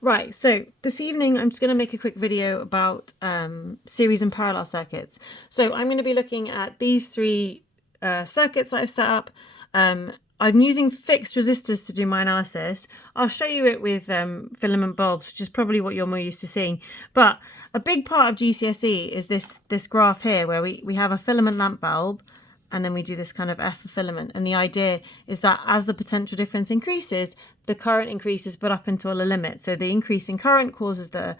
Right, so this evening I'm just going to make a quick video about series and parallel circuits. So I'm going to be looking at these three circuits that I've set up. I'm using fixed resistors to do my analysis. I'll show you it with filament bulbs, which is probably what you're more used to seeing. But a big part of GCSE is this graph here where we have a filament lamp bulb, and then we do this kind of F for filament. And the idea is that as the potential difference increases, the current increases, but up until a limit. So the increase in current causes the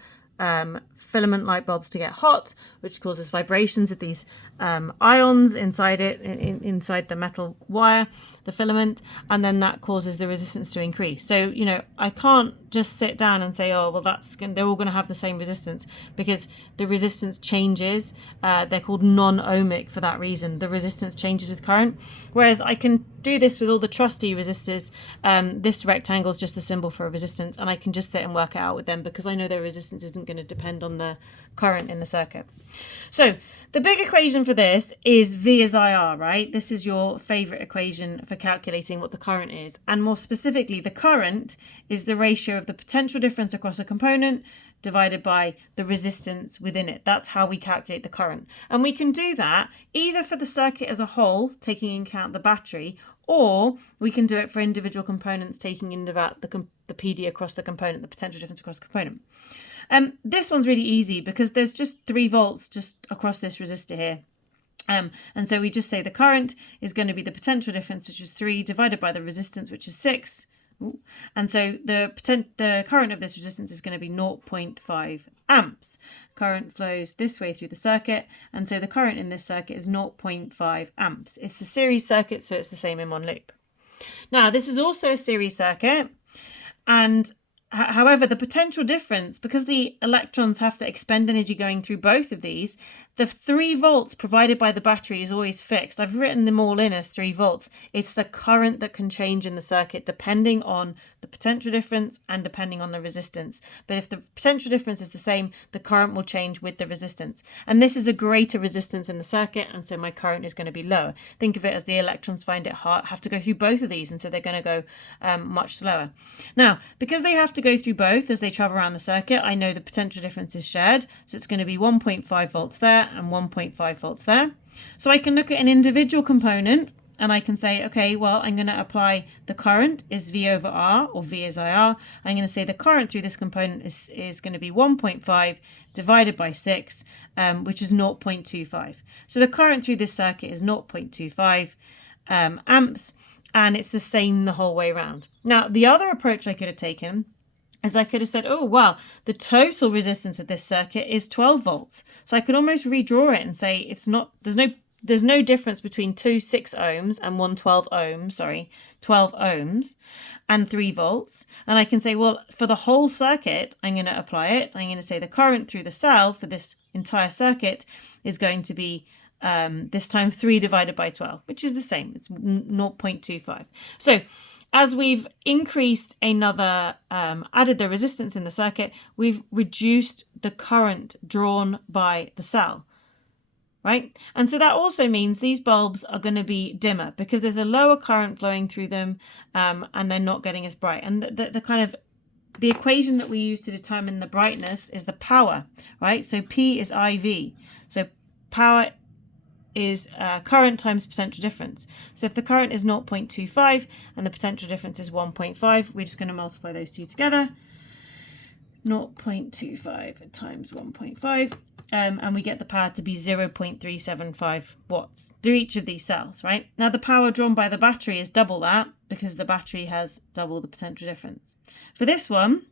filament light bulbs to get hot, which causes vibrations of these ions inside it, inside the metal wire, the filament, and then that causes the resistance to increase. So, you know, I can't just sit down and say, oh, well, they're all going to have the same resistance, because the resistance changes. They're called non-ohmic for that reason. The resistance changes with current. Whereas I can do this with all the trusty resistors. This rectangle is just the symbol for a resistance, and I can just sit and work it out with them because I know their resistance isn't going to depend on the current in the circuit. So the big equation for this is V is IR, right? This is your favorite equation for calculating what the current is. And more specifically, the current is the ratio of the potential difference across a component divided by the resistance within it. That's how we calculate the current. And we can do that either for the circuit as a whole, taking into account the battery, or we can do it for individual components, taking into account the PD across the component, the potential difference across the component. This one's really easy because there's just 3 volts just across this resistor here. And so we just say the current is going to be the potential difference, which is 3, divided by the resistance, which is 6. And so the current of this resistance is going to be 0.5 amps. Current flows this way through the circuit, and so the current in this circuit is 0.5 amps. It's a series circuit, so it's the same in one loop. Now, this is also a series circuit, and however, the potential difference, because the electrons have to expend energy going through both of these, the 3 volts provided by the battery is always fixed. I've written them all in as 3 volts. It's the current that can change in the circuit depending on the potential difference and depending on the resistance. But if the potential difference is the same, the current will change with the resistance. And this is a greater resistance in the circuit, and so my current is going to be lower. Think of it as the electrons have to go through both of these, and so they're going to go much slower. Now, because they have to go through both as they travel around the circuit, I know the potential difference is shared, so it's going to be 1.5 volts there and 1.5 volts there. So I can look at an individual component and I can say, okay, well, I'm going to apply the current is V over R, or V is IR. I'm going to say the current through this component is going to be 1.5 divided by 6, which is 0.25. So the current through this circuit is 0.25 amps, and it's the same the whole way around. Now, the other approach I could have taken is I could have said, oh, well, the total resistance of this circuit is 12 volts. So I could almost redraw it and say there's no difference between 2 6 ohms and 1 12 ohms and 3 volts. And I can say, well, for the whole circuit, I'm going to apply it. I'm going to say the current through the cell for this entire circuit is going to be this time 3 divided by 12, which is the same. It's 0.25. So as we've increased added the resistance in the circuit, we've reduced the current drawn by the cell, right? And so that also means these bulbs are going to be dimmer because there's a lower current flowing through them, and they're not getting as bright. And the equation that we use to determine the brightness is the power, right? So P is IV. So power is current times potential difference. So if the current is 0.25 and the potential difference is 1.5, we're just going to multiply those two together. 0.25 times 1.5, and we get the power to be 0.375 watts through each of these cells, right? Now the power drawn by the battery is double that because the battery has double the potential difference. For this one,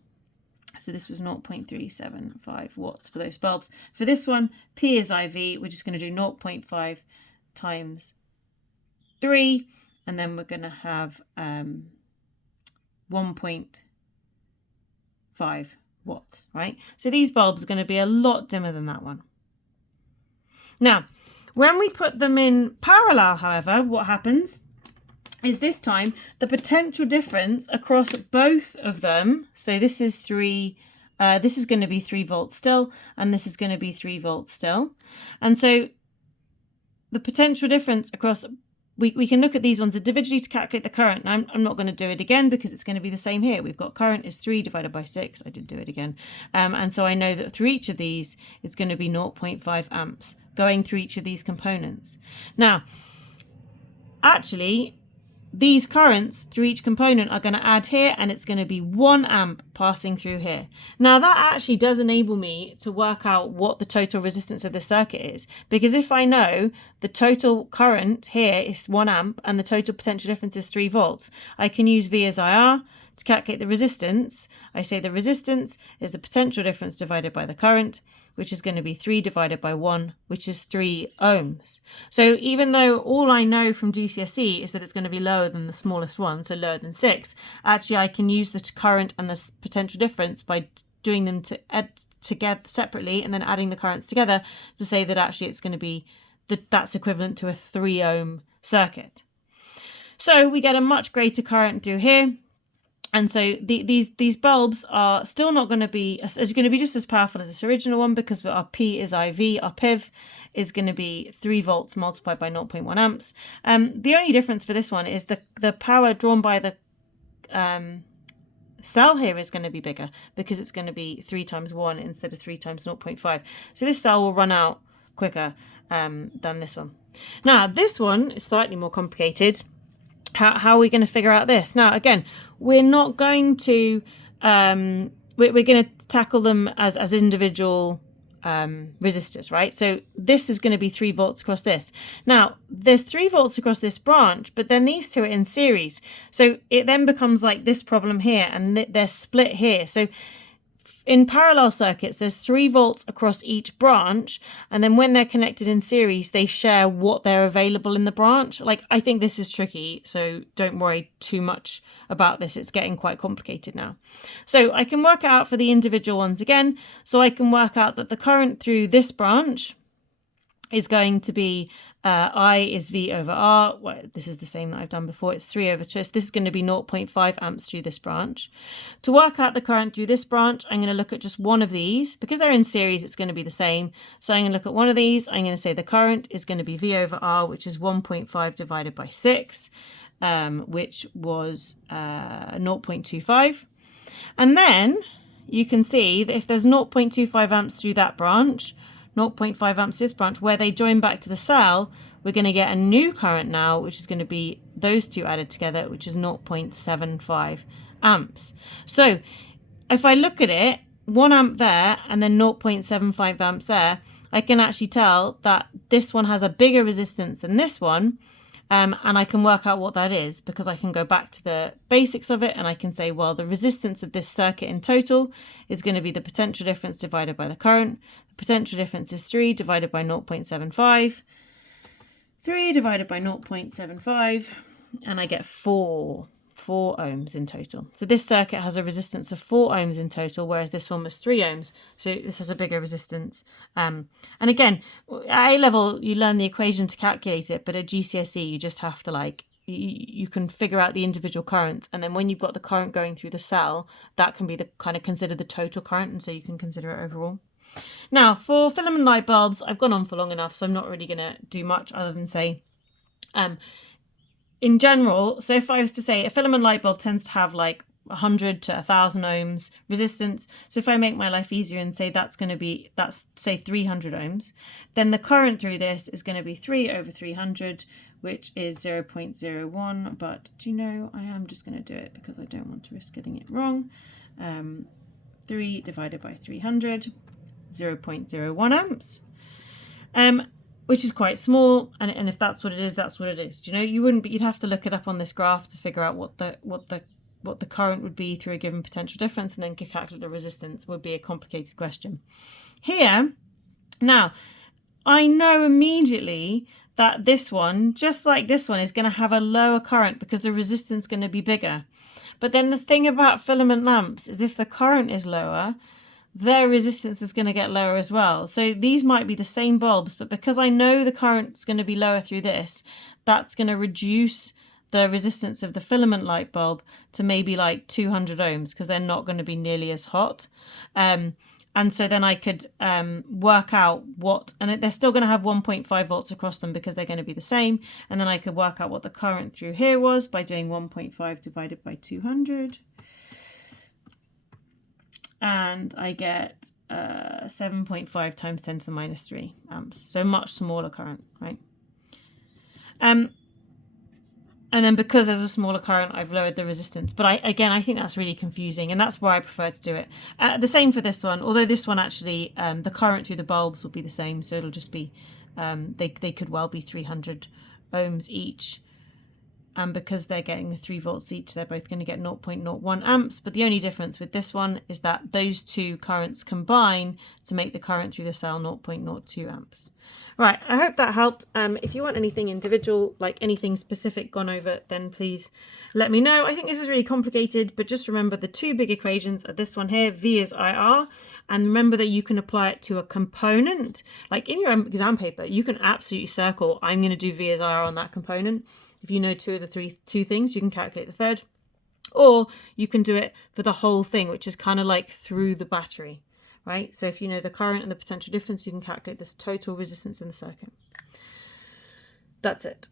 so this was 0.375 watts for those bulbs. For this one, P is IV. We're just going to do 0.5 times 3, and then we're going to have 1.5 watts, right? So these bulbs are going to be a lot dimmer than that one. Now, when we put them in parallel, however, what happens is this time the potential difference across both of them, so this is this is going to be 3 volts still, and this is going to be 3 volts still. And so the potential difference across we can look at these ones individually to calculate the current. Now, I'm not going to do it again because it's going to be the same here. We've got current is 3 divided by 6. I did do it again. And so I know that through each of these, it's going to be 0.5 amps going through each of these components. Now, actually, these currents through each component are going to add here, and it's going to be 1 amp passing through here. Now that actually does enable me to work out what the total resistance of the circuit is, because if I know the total current here is 1 amp and the total potential difference is 3 volts, I can use V as IR to calculate the resistance. I say the resistance is the potential difference divided by the current, which is going to be 3 divided by 1, which is 3 ohms. So even though all I know from GCSE is that it's going to be lower than the smallest one, so lower than 6, actually I can use the current and the potential difference by doing them together separately and then adding the currents together to say that actually it's going to be that's equivalent to a 3 ohm circuit. So we get a much greater current through here. And so these bulbs are still not going to be just as powerful as this original one, because our P is IV, our PIV is going to be 3 volts multiplied by 0.1 amps. The only difference for this one is the power drawn by the cell here is going to be bigger, because it's going to be 3 times 1 instead of 3 times 0.5. So this cell will run out quicker than this one. Now this one is slightly more complicated. How are we going to figure out this? Now, again, we're not going to, we're going to tackle them as individual resistors, right? So this is going to be 3 volts across this. Now, there's 3 volts across this branch, but then these two are in series. So it then becomes like this problem here, and they're split here. So in parallel circuits, there's 3 volts across each branch, and then when they're connected in series, they share what they're available in the branch. Like, I think this is tricky, so don't worry too much about this. It's getting quite complicated now. So I can work out for the individual ones again. So I can work out that the current through this branch is going to be I is V over R. Well, this is the same that I've done before. It's 3 over 2. So this is going to be 0.5 amps through this branch. To work out the current through this branch, I'm going to look at just one of these. Because they're in series, it's going to be the same. So I'm going to look at one of these. I'm going to say the current is going to be V over R, which is 1.5 divided by 6, which was 0.25. And then you can see that if there's 0.25 amps through that branch, 0.5 amps this branch, where they join back to the cell, we're going to get a new current now, which is going to be those two added together, which is 0.75 amps. So if I look at it, 1 amp there and then 0.75 amps there, I can actually tell that this one has a bigger resistance than this one. And I can work out what that is, because I can go back to the basics of it and I can say, well, the resistance of this circuit in total is going to be the potential difference divided by the current. The potential difference is 3 divided by 0.75. 3 divided by 0.75, and I get 4 ohms in total. So this circuit has a resistance of 4 ohms in total, whereas this one was 3 ohms. So this has a bigger resistance. And again, at A level, you learn the equation to calculate it, but at GCSE, you just have to you can figure out the individual current. And then when you've got the current going through the cell, that can be the kind of considered the total current. And so you can consider it overall. Now for filament light bulbs, I've gone on for long enough, so I'm not really going to do much other than say, in general, so if I was to say a filament light bulb tends to have like 100 to 1,000 ohms resistance. So if I make my life easier and say that's say 300 ohms, then the current through this is going to be 3 over 300, which is 0.01. But do you know, I am just going to do it because I don't want to risk getting it wrong. 3 divided by 300, 0.01 amps. Which is quite small, and if that's what it is, that's what it is. Do you know, you'd have to look it up on this graph to figure out what the current would be through a given potential difference, and then calculate the resistance would be a complicated question. Here, now, I know immediately that this one, just like this one, is going to have a lower current because the resistance is going to be bigger. But then the thing about filament lamps is if the current is lower, their resistance is going to get lower as well. So these might be the same bulbs, but because I know the current's going to be lower through this, that's going to reduce the resistance of the filament light bulb to maybe like 200 ohms, because they're not going to be nearly as hot. And And so then I could work out what, and they're still going to have 1.5 volts across them because they're going to be the same. And then I could work out what the current through here was by doing 1.5 divided by 200. And I get 7.5 times 10 to the minus 3 amps. So much smaller current, right? And then because there's a smaller current, I've lowered the resistance. But I think that's really confusing, and that's why I prefer to do it. The same for this one, although this one actually, the current through the bulbs will be the same. So it'll just be, they could well be 300 ohms each. And because they're getting the 3 volts each, they're both going to get 0.01 amps. But the only difference with this one is that those two currents combine to make the current through the cell 0.02 amps. Right, I hope that helped. If you want anything individual, like anything specific gone over, then please let me know. I think this is really complicated, but just remember the two big equations are this one here, V is IR, and remember that you can apply it to a component. Like in your exam paper, you can absolutely circle, I'm going to do V as IR on that component. If you know two of the two things, you can calculate the third. Or you can do it for the whole thing, which is kind of like through the battery. Right? So if you know the current and the potential difference, you can calculate this total resistance in the circuit. That's it.